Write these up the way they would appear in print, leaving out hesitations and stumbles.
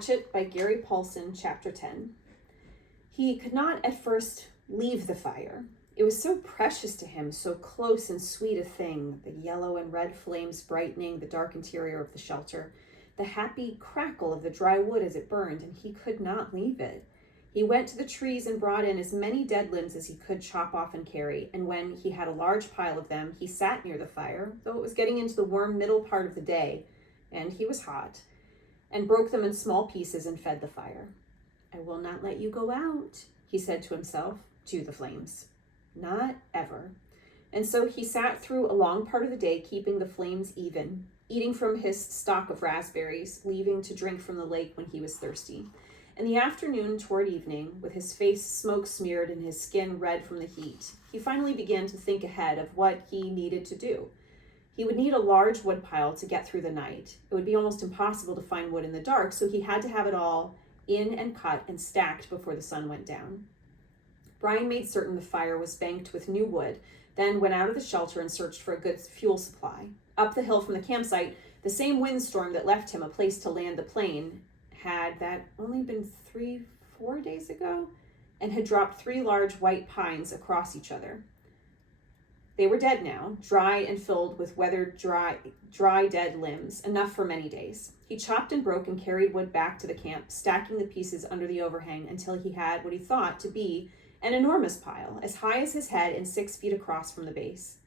Hatchet by Gary Paulsen, Chapter 10. He could not at first leave the fire. It was so precious to him, so close and sweet a thing, the yellow and red flames brightening the dark interior of the shelter, the happy crackle of the dry wood as it burned, and he could not leave it. He went to the trees and brought in as many dead limbs as he could chop off and carry, and when he had a large pile of them, he sat near the fire, though it was getting into the warm middle part of the day, and he was hot, and broke them in small pieces and fed the fire. "I will not let you go out," he said to himself, to the flames. Not ever. And so he sat through a long part of the day, keeping the flames even, eating from his stock of raspberries, leaving to drink from the lake when he was thirsty. In the afternoon toward evening, with his face smoke-smeared and his skin red from the heat, he finally began to think ahead of what he needed to do. He would need a large wood pile to get through the night. It would be almost impossible to find wood in the dark, so he had to have it all in and cut and stacked before the sun went down. Brian made certain the fire was banked with new wood, then went out of the shelter and searched for a good fuel supply. Up the hill from the campsite, the same windstorm that left him a place to land the plane had that only been 3-4 days ago, and had dropped 3 large white pines across each other. They were dead now, dry and filled with weathered, dry dead limbs, enough for many days. He chopped and broke and carried wood back to the camp, stacking the pieces under the overhang until he had what he thought to be an enormous pile, as high as his head and 6 feet across the base.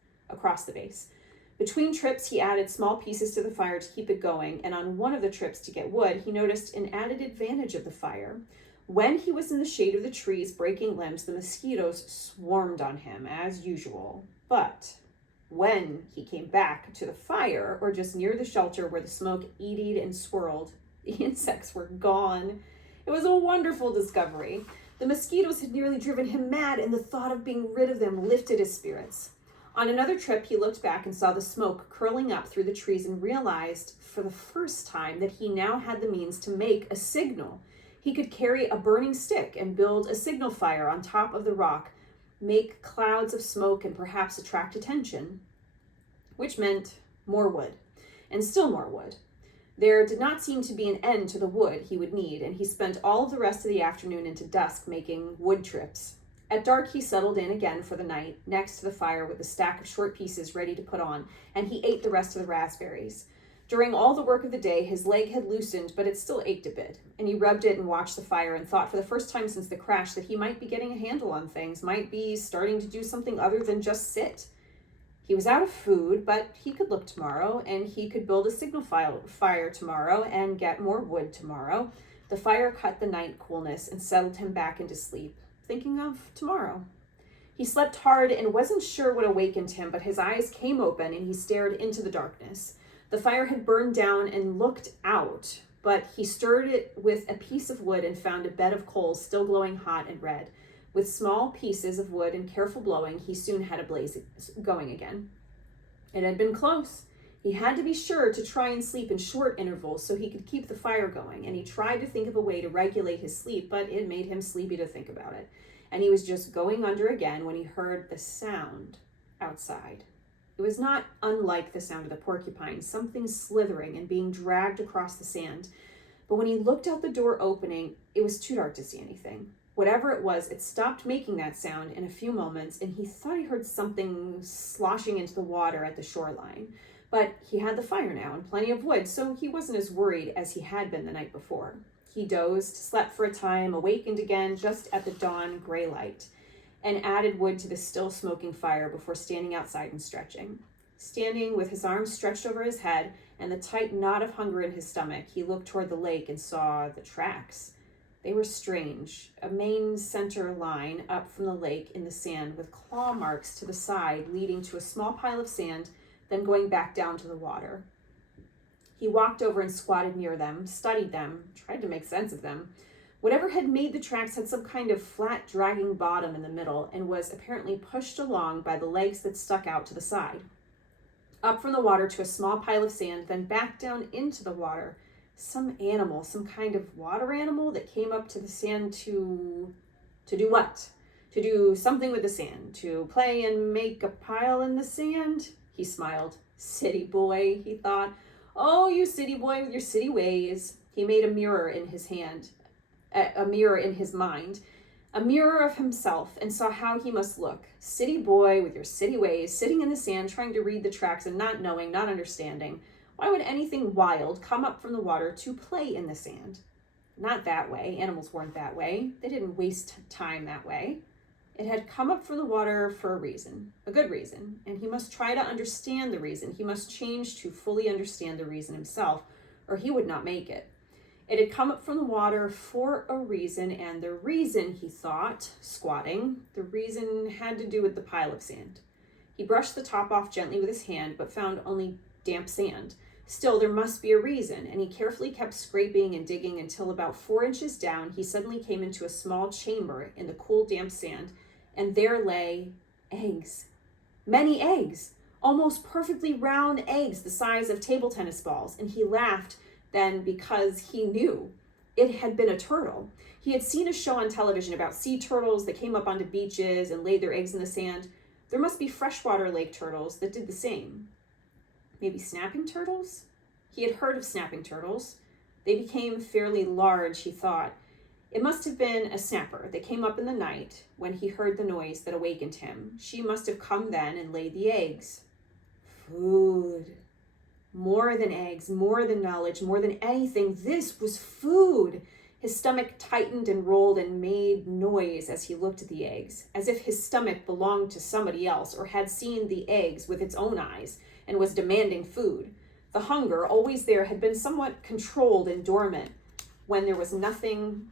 Between trips, he added small pieces to the fire to keep it going, and on one of the trips to get wood, he noticed an added advantage of the fire. When he was in the shade of the trees breaking limbs, the mosquitoes swarmed on him, as usual. But when he came back to the fire, or just near the shelter where the smoke eddied and swirled, the insects were gone. It was a wonderful discovery. The mosquitoes had nearly driven him mad, and the thought of being rid of them lifted his spirits. On another trip, he looked back and saw the smoke curling up through the trees and realized for the first time that he now had the means to make a signal. He could carry a burning stick and build a signal fire on top of the rock, make clouds of smoke, and perhaps attract attention, which meant more wood, and still more wood. There did not seem to be an end to the wood he would need, and he spent all of the rest of the afternoon into dusk making wood trips. At dark, he settled in again for the night, next to the fire with a stack of short pieces ready to put on, and he ate the rest of the raspberries. During all the work of the day, his leg had loosened, but it still ached a bit, and he rubbed it and watched the fire and thought for the first time since the crash that he might be getting a handle on things, might be starting to do something other than just sit. He was out of food, but he could look tomorrow, and he could build a signal fire tomorrow and get more wood tomorrow. The fire cut the night coolness and settled him back into sleep, thinking of tomorrow. He slept hard and wasn't sure what awakened him, but his eyes came open and he stared into the darkness. The fire had burned down and looked out, but he stirred it with a piece of wood and found a bed of coals still glowing hot and red. With small pieces of wood and careful blowing, he soon had a blaze going again. It had been close. He had to be sure to try and sleep in short intervals so he could keep the fire going, and he tried to think of a way to regulate his sleep, but it made him sleepy to think about it. And he was just going under again when he heard the sound outside. It was not unlike the sound of the porcupine, something slithering and being dragged across the sand. But when he looked out the door opening, it was too dark to see anything. Whatever it was, it stopped making that sound in a few moments, and he thought he heard something sloshing into the water at the shoreline. But he had the fire now and plenty of wood, so he wasn't as worried as he had been the night before. He dozed, slept for a time, awakened again just at the dawn gray light, and added wood to the still smoking fire before standing outside and stretching. Standing with his arms stretched over his head and the tight knot of hunger in his stomach, he looked toward the lake and saw the tracks. They were strange, a main center line up from the lake in the sand with claw marks to the side leading to a small pile of sand, then going back down to the water. He walked over and squatted near them, studied them, tried to make sense of them. Whatever had made the tracks had some kind of flat, dragging bottom in the middle and was apparently pushed along by the legs that stuck out to the side. Up from the water to a small pile of sand, then back down into the water. Some animal, some kind of water animal that came up to the sand to do what? To do something with the sand, to play and make a pile in the sand? He smiled. City boy, he thought. Oh, you city boy with your city ways. He made a mirror in his hand, a mirror in his mind, a mirror of himself, and saw how he must look. City boy with your city ways, sitting in the sand, trying to read the tracks and not knowing, not understanding. Why would anything wild come up from the water to play in the sand? Not that way. Animals weren't that way. They didn't waste time that way. It had come up from the water for a reason, a good reason, and he must try to understand the reason. He must change to fully understand the reason himself, or he would not make it. It had come up from the water for a reason, and the reason, he thought, squatting, the reason had to do with the pile of sand. He brushed the top off gently with his hand, but found only damp sand. Still, there must be a reason, and he carefully kept scraping and digging until about 4 inches down, he suddenly came into a small chamber in the cool, damp sand, and there lay eggs. Many eggs, almost perfectly round eggs the size of table tennis balls, and he laughed then because he knew it had been a turtle. He had seen a show on television about sea turtles that came up onto beaches and laid their eggs in the sand. There must be freshwater lake turtles that did the same. Maybe snapping turtles? He had heard of snapping turtles. They became fairly large, he thought. It must have been a snapper that came up in the night when he heard the noise that awakened him. She must have come then and laid the eggs. Food. More than eggs, more than knowledge, more than anything, this was food. His stomach tightened and rolled and made noise as he looked at the eggs, as if his stomach belonged to somebody else or had seen the eggs with its own eyes and was demanding food. The hunger, always there, had been somewhat controlled and dormant when there was nothing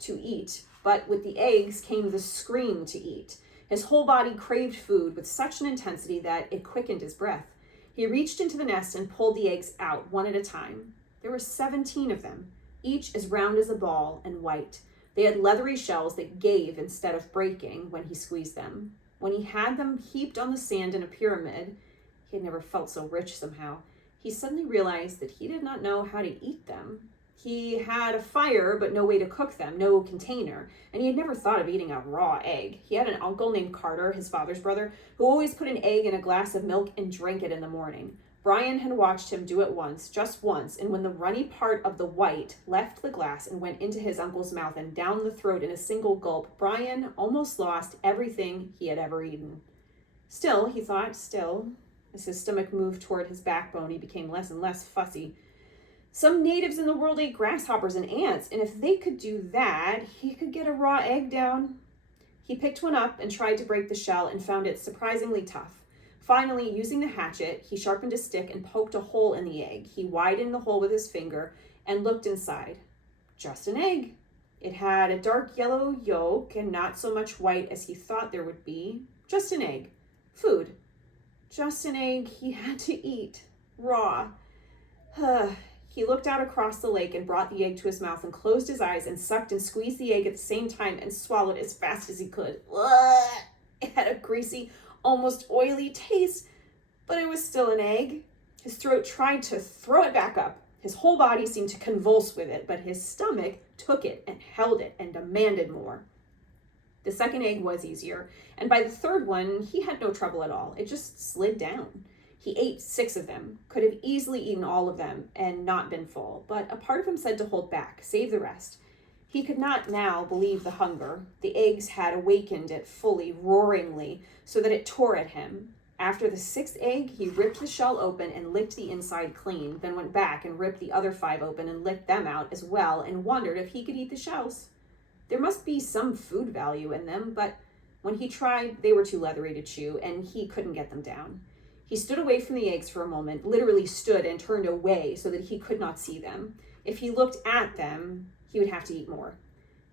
to eat, but with the eggs came the scream to eat. His whole body craved food with such an intensity that it quickened his breath. He reached into the nest and pulled the eggs out one at a time. There were 17 of them, each as round as a ball and white. They had leathery shells that gave instead of breaking when he squeezed them. When he had them heaped on the sand in a pyramid, he had never felt so rich somehow, he suddenly realized that he did not know how to eat them. He had a fire, but no way to cook them, no container, and he had never thought of eating a raw egg. He had an uncle named Carter, his father's brother, who always put an egg in a glass of milk and drank it in the morning. Brian had watched him do it once, just once, and when the runny part of the white left the glass and went into his uncle's mouth and down the throat in a single gulp, Brian almost lost everything he had ever eaten. Still, he thought, as his stomach moved toward his backbone, he became less and less fussy. Some natives in the world ate grasshoppers and ants, and if they could do that, he could get a raw egg down. He picked one up and tried to break the shell and found it surprisingly tough. Finally, using the hatchet, he sharpened a stick and poked a hole in the egg. He widened the hole with his finger and looked inside. Just an egg. It had a dark yellow yolk and not so much white as he thought there would be. Just an egg. Food. Just an egg he had to eat. Raw. He looked out across the lake and brought the egg to his mouth and closed his eyes and sucked and squeezed the egg at the same time and swallowed as fast as he could. It had a greasy, almost oily taste, but it was still an egg. His throat tried to throw it back up. His whole body seemed to convulse with it, but his stomach took it and held it and demanded more. The second egg was easier, and by the third one, he had no trouble at all. It just slid down. He ate 6 of them, could have easily eaten all of them and not been full, but a part of him said to hold back, save the rest. He could not now believe the hunger. The eggs had awakened it fully, roaringly, so that it tore at him. After the 6th egg, he ripped the shell open and licked the inside clean, then went back and ripped the other 5 open and licked them out as well and wondered if he could eat the shells. There must be some food value in them, but when he tried, they were too leathery to chew, and he couldn't get them down. He stood away from the eggs for a moment, literally stood and turned away so that he could not see them. If he looked at them, he would have to eat more.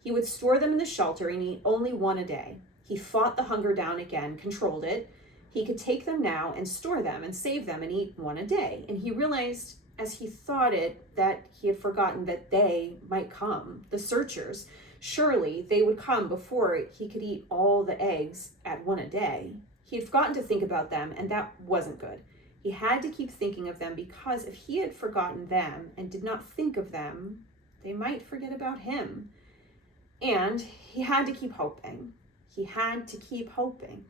He would store them in the shelter and eat only 1 a day. He fought the hunger down again, controlled it. He could take them now and store them and save them and eat 1 a day. And he realized, as he thought it, that he had forgotten that they might come, the searchers. Surely they would come before he could eat all the eggs at 1 a day. He had forgotten to think about them, and that wasn't good. He had to keep thinking of them because if he had forgotten them and did not think of them, they might forget about him. And he had to keep hoping. He had to keep hoping.